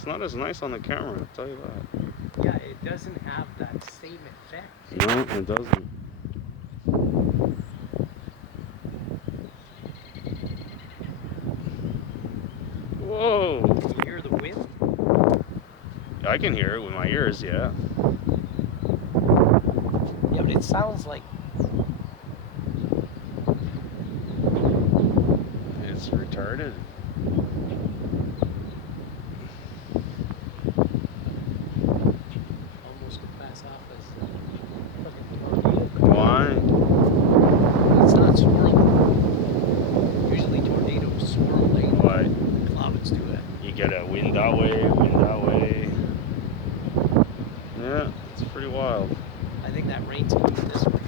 It's not as nice on the camera, I'll tell you that. Yeah, it doesn't have that same effect. No, it doesn't. Whoa! Can you hear the wind? I can hear it with my ears, yeah. Yeah, but it sounds like It's retarded.